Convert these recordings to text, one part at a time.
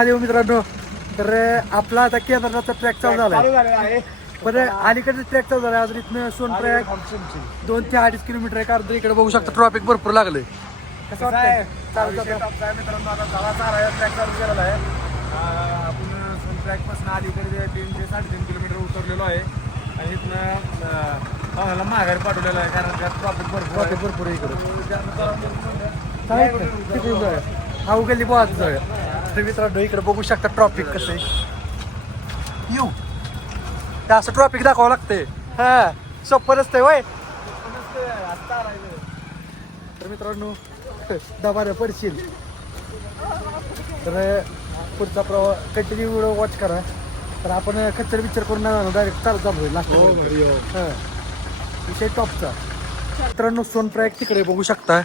आले मित्रांनो. तर आपला आता केदारनाथचा ट्रॅक चालू झालाय. पण अलीकडे ट्रॅक चालू झालाय. अजून इथनं सोनप्रयाग दोन ते अडीच किलोमीटर आहे. कारण इकडे बघू शकता ट्रॉफिक भरपूर लागले कसं वाटतंय? चालू जातं. मित्रांनो आता ट्रॅक चालू केलेला आहे. आपण सोनट्रॅकपासून अलीकडे तीन ते साडेतीन किलोमीटर उतरलेलो आहे. आणि इथनं भावाला माघारी पाठवलेलं आहे. कारण त्यात ट्रॉफिक भरपूर. ट्रॉफिक भरपूर आहे इकडे. त्यानंतर काय तर मित्रांनो इकडे बघू शकता ट्रॉफिक कसं. आहे येऊ ते असं ट्रॉफिक दाखवावं लागतंय. हा सोपं नसतंय वय. तर मित्रांनो दबाने पडशील. तर पुढचा प्रवास कंटिन्यू व्हिडिओ वॉच करा. तर आपण खच्चर बिच्चर करून नाही डायरेक्ट चालत जाणार लास्ट हा विषय टॉपचा मित्रांनो सोनप्रयाग तिकडे बघू शकता.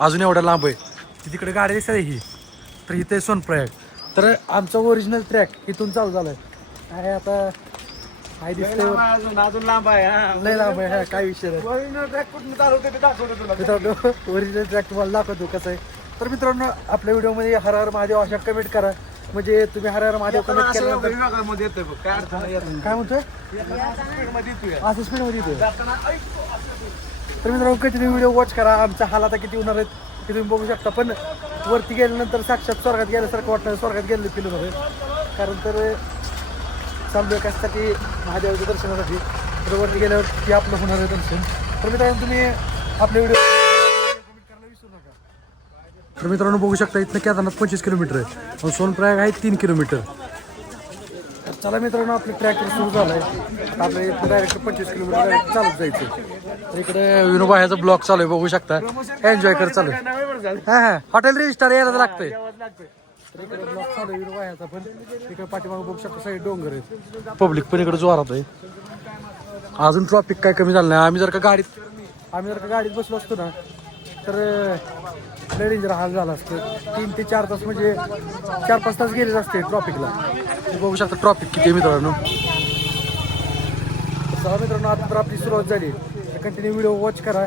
अजून एवढा लांब आहे. ती तिकडे गाडी दिसत आहे ही. तर इथे सोनप्रयाग तर आमचा ओरिजिनल ट्रॅक इथून चालू झालाय. आहे आता काय दिसतंय. आहे अजून अजून लांब आहे हा. लय लांब आहे हा काय विषय नाही. कुठून ते दाखवतो तुला. मित्रांनो ओरिजिनल ट्रॅक तुम्हाला दाखवतो कसं आहे. तर मित्रांनो आपल्या व्हिडिओमध्ये हर हर महादेव अशा कमेंट करा. म्हणजे तुम्ही हर हर महादेव पण कमेंट असं केल्यानंतर विभागामध्ये येतोय बघ काय अडचण नाही येत नाही. काय म्हणतोय? स्पीडमध्ये येतोय. असं स्पीडमध्ये येतोय. जाताना ऐक. तर मित्रांनो कंटिन्यू व्हिडिओ वॉच करा. आमचा हाल आता किती होणार आहेत ते तुम्ही बघू शकता. पण वरती गेल्यानंतर साक्षात स्वर्गात गेल्यासारखं वाटणार स्वर्गात गेलं फील होणार आहे. कारण तर चाललोय कशासाठी? महादेवाच्या दर्शनासाठी. तर वरती गेल्यावर ते आपलं होणार आहे दर्शन. तर मित्रांनो तुम्ही आपले व्हिडिओ विसरू नका तर मित्रांनो बघू शकता इथनं केदारनाथ पंचवीस किलोमीटर आहे. सोनप्रयाग आहे तीन किलोमीटर. चला मित्रांनो आपलं ट्रॅक्टर सुरू झालाय. आपलं इथं डायरेक्ट पंचवीस किलोमीटर डायरेक्ट चालत जायचं. इकडे विनोबा ह्याचा ब्लॉक चालू आहे बघू शकता. एन्जॉय कर चालू आहे. हा हा. हॉटेल रजिस्टर यायला लागतंय. इकडे ब्लॉक चालू आहे विनोबा ह्याचा पण. इकडे पाठीमागे बघू शकता सगळे डोंगर आहेत. पब्लिक पण इकडे जोरात आहे. अजून ट्रॉफिक काय कमी झालं नाही. आम्ही जर का गाडीत आम्ही जर का गाडीत बसलो असतो ना तर लय डेंजर हाल झाला असतं. तीन ते चार तास म्हणजे चार पाच तास गेलेच असते ट्रॉफिकला बघू शकता ट्रॉफिक किती मित्रांनो. चला मित्रांनो आता तर आपली सुरुवात झाली. कंटिन्यू व्हिडिओ वॉच करा.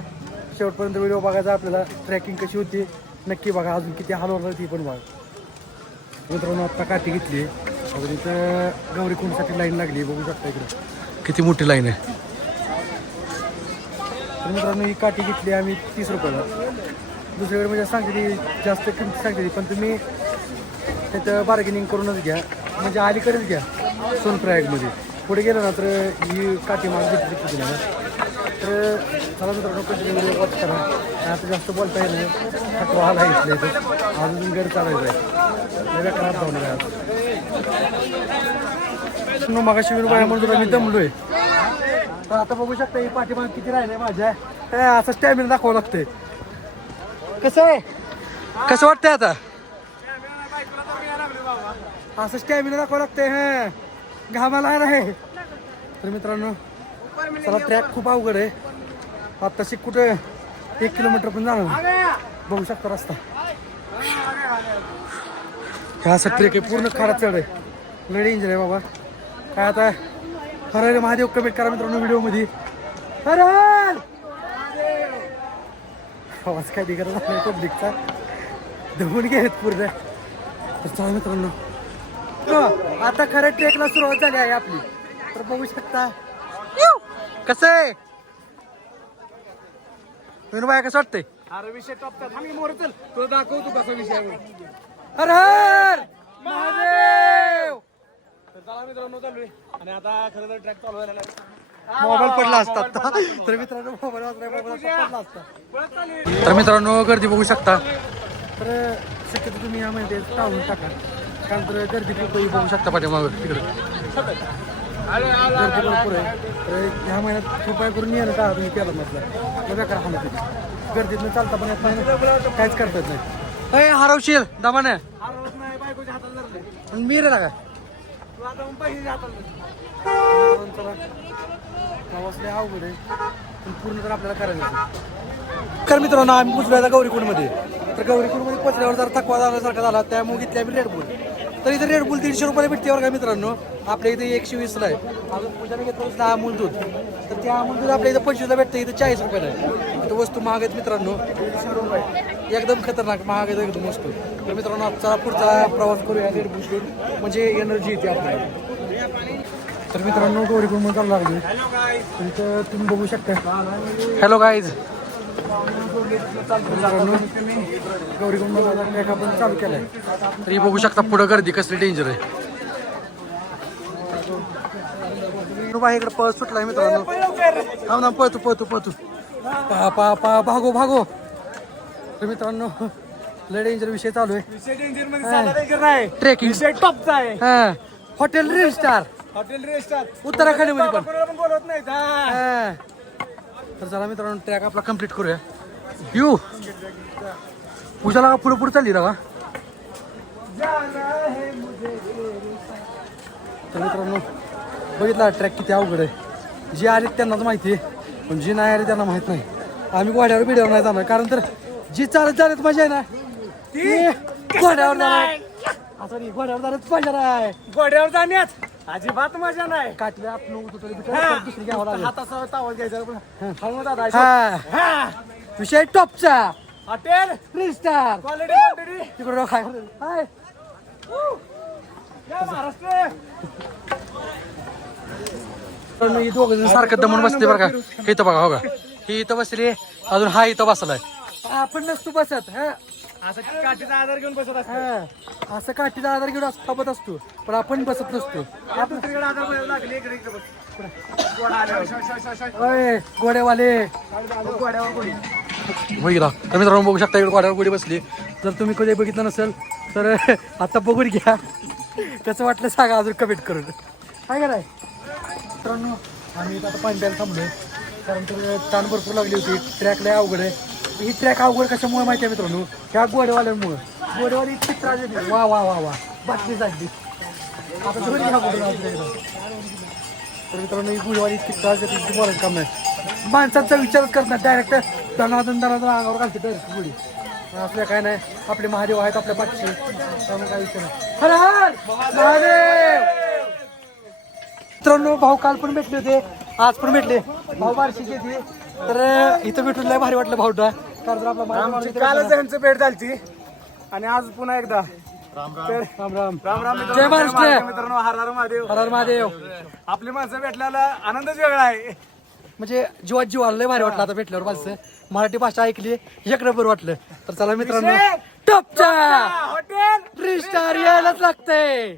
शेवटपर्यंत व्हिडिओ बघायचा आपल्याला. ट्रॅकिंग कशी होती? नक्की बघा. अजून किती हलवलं ती पण बघा. मित्रांनो आता काठी घेतली. अजून इथं गौरी कुंडसाठी लाईन लागली. बघू शकता इकडे. किती मोठी लाईन आहे. तर मित्रांनो ही काठी घेतली आम्ही तीस रुपयाला. दुसरीकडे म्हणजे सांगते जास्त किंमत सांगते पण तुम्ही त्याचं बार्गेनिंग करूनच घ्या. म्हणजे अलीकडेच घ्या सोनप्रयागमध्ये पुढे गेलं ना तर ही काठी माग घेतली तर चला मित्रांनो कंटिन्यू वॉच करा. आता जास्त बोलता येईल थकवा आला इथले इथं. अजून गड चालायचं आहे. लय खराब जाऊन आहे मगाशी विनोबा म्हणून मी दमलोय. तर आता बघू शकता ही पाठीमाग किती राहिले माझ्या. असं स्टॅमिना दाखवावं लागतंय. कसं आहे? कसं वाटतंय आता? असं स्टॅमिना दाखवा लागतंय हा. घामाला आहे तर मित्रांनो चला ट्रॅक खूप अवघड आहे. आत्ताशी कुठे? एक किलोमीटर पण जाणार बघू शकता रस्ता. ह्या असं ट्रेक आहे पूर्ण खरा चढ आहे. लढी इंजन आहे बाबा. काय आता? हर महादेव कमेंट करा मित्रांनो व्हिडिओमध्ये हर! आवाज काय दिगत नाही पब्लिकचा. धुवून गेलेत पूर्ण. तर चला मित्रांनो. आता खरं ट्रेकला सुरुवात झाली आहे आपली. तर बघू शकता. कसं आहे? विनोबाय कसं वाटतंय? अरे विषय टॉपचा. थांब मोर चल. तुला दाखवतो कसा विषय हर हर! महादेव! तर चला मित्रांनो चालू आणि आता खरं तर ट्रॅक चालू मोबाईल पडला असता. तर मित्रांनो मोबाईल पडला असता. तर मित्रांनो गर्दी बघू शकता. तर शक्यतो तुम्ही यामध्ये टाळून टाका. कारण तर गर्दी खूप आहे, बघू शकता पाठीमागं तिकडे. गर्दी भरपूर आहे. तर ह्या महिन्यात कृपया करून येणं टाळा तुम्ही केलं म्हटलं. बेकार हालत आहे. गर्दीतनं चालता पण येत नाही. काहीच करता येत नाही. हरवशील दमाने. मी रे का तर आपल्याला मित्रांनो आम्ही पोचलो आता गौरीकुंडमध्ये. तर गौरीकुंडमध्ये पोचल्यावर जर थकवा झाल्यासारखा झाला त्यामुळे घेतली आम्ही रेडबुल तर इथे रेडबुल तीनशे रुपयाला भेटते बरं का मित्रांनो. आपल्या इथे एकशे वीसला आहे. अजून पूजाने घेतलं अमूल दूध. तर त्या अमूल दूध आपल्या इथं पंचवीसला भेटतं इथं चाळीस रुपयाला आहे. इथं वस्तू महाग आहेत मित्रांनो. एकदम खतरनाक महाग आहेत एकदम वस्तू. तर मित्रांनो आजचा पुढचा प्रवास करूया रेड बुलटून म्हणजे एनर्जी येते आपल्याला. तर मित्रांनो गौरीकुंड चालू लागली. तर तुम्ही बघू शकता. हॅलो गाईज गौरी गौरीकुंड चालू केलाय. तर तरी बघू शकता पुढं गर्दी कसली डेंजर आहे. इकडे पळत सुटलाय मित्रांनो. थांब ना पळतो पळतो पळतो. पा पा पा भागो भागो. तर मित्रांनो लय डेंजर विषय चालू आहे. विषय डेंजरमध्ये साधा डेंजर नाही. ट्रेकिंग विषय टॉपचा आहे. हा. हॉटेल रील स्टार हॉटेल उत्तराखंडमध्ये पण. कोणाला पण बोलवत नाही हा. हा. तर चला मित्रांनो ट्रॅक आपला कंप्लीट करूया. यू पूजाला पुढे पुढे चालली का तर मित्रांनो बघितला ट्रॅक किती अवघड आहे. जे आले त्यांनाच माहिती आहे. पण जे नाही आले त्यांना माहीत नाही. आम्ही घोड्यावर बिड्यावर नाही जाणार. कारण तर जी चालत चालत मजा आहे ना ती घोड्यावर जाणार? आता नाही, घोड्यावर जाणं मजा नाही. घोड्यावर जाण्यात अजिबात मजा नाही. काटले आपण. परत दुसरी घ्यावं लागेल. हाताचा तावल घ्यायचा पण हलवून दादा हा. हा. विषय टॉपचा. Hotel. Three star quality quantity तिकडे राव काय हाय महाराष्ट्र. पण ही दोघं जण सारखं दमून बसते बरं का इथं बघा हो का? ही इथं बसली अजून हा इथं बसलाय. आपण नसतो बसत हा. असं काठीचा आधार घेऊन बसत असतो. हा. असं काठीचा आधार घेऊन थांबत असतो पण आपण बसत नसतो. दुसरीकडे आधार बसायला लागले इकडे बस. अय बघितला तर मित्रांनो बघू शकता इकडे गाड्यावर गोडी बसली. जर तुम्ही कधी बघितलं नसेल तर आता बघून घ्या. कसं वाटलं सांगा अजून कमेंट करून. काय कराय मित्रांनो आम्ही आता पाणी प्यायला थांबलोय. कारण तर ताण भरपूर लागली होती. ट्रॅक लय अवघड आहे. ही ट्रॅक अवघड कशामुळे माहिती आहे मित्रांनो? ह्या गोडेवाल्यांमुळे. गोडेवाली इतकी त्रास वा वा वा वा. बातमी झाली आता धरून घ्या कुठून तर मित्रांनो ही गुढवाली इतकी त्रास देते. बोलायचं काम नाही. माणसांचा विचारच करत नाही. डायरेक्ट दणादन दणादन अंगावर घालते डायरेक्ट गुढी आपल्या काय नाही. आपले महादेव आहेत आपल्या पाठीशी. त्यामुळे काय विचार नाही. हर हर! महादेव! मित्रांनो भाऊ काल पण भेटले होते आज पण भेटले. भाऊ बारशीचे ते. तर इथं भेटून लय भारी वाटलं भाऊटा कारण आपला आमची कालच. यांचं भेट झालती. आणि आज पुन्हा एकदा. तर राम राम. राम राम मित्रांनो. जय महाराष्ट्र. मित्रांनो हर हर महादेव. हर हर महादेव. आपली माणसं भेटल्याला आनंदच वेगळा आहे. म्हणजे जीवात जीव आलं लय भारी वाटलं आता भेटल्यावर माणसं. मराठी भाषा ऐकली एक नंबर वाटलं. तर चला मित्रांनो टॉपचा हॉटेल! थ्री स्टार यायलाच लागतंय.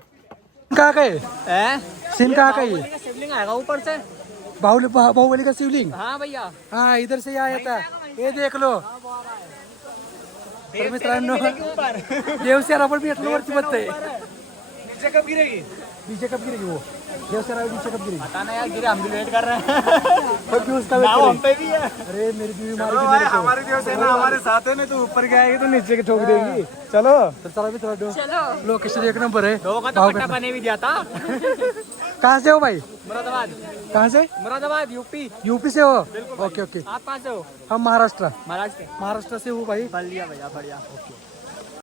का काय सीन का काय शिवलिंग का ऊपर से बाहुली बाहुबली का शिवलिंग हाँ भैया हाँ इधर से आया था ये देख लो तर मित्रांनो देवसेना पण भेटलं वरती बसतंय नीचे कब गिरेगी? बीचे कब गिरेगी वो? देवसेना बीचे कब गिरेगी? पता नहीं यार गिरे हम भी वेट कर रहे हैं। कब भी उसका नाव हम पे भी है। अरे मेरी बीवी मार चलो दी मेरे को। हमारे देव सेना हमारे साथ है ना तो ऊपर गएगी तो नीचे के ठोक देगी। चलो। तर चला मित्रांनो चलो। लोकेशन एक नंबर है। दो का तो पट्टा बने भी दिया था। कहाँ से हो भाई? मुरादाबाद। कहाँ से? मुरादाबाद यूपी। यूपी से हो? Okay okay. आप कहाँ से हो? हम महाराष्ट्र। महाराष्ट्र महाराष्ट्र से हूँ भाई। बढ़िया भैया बढ़िया।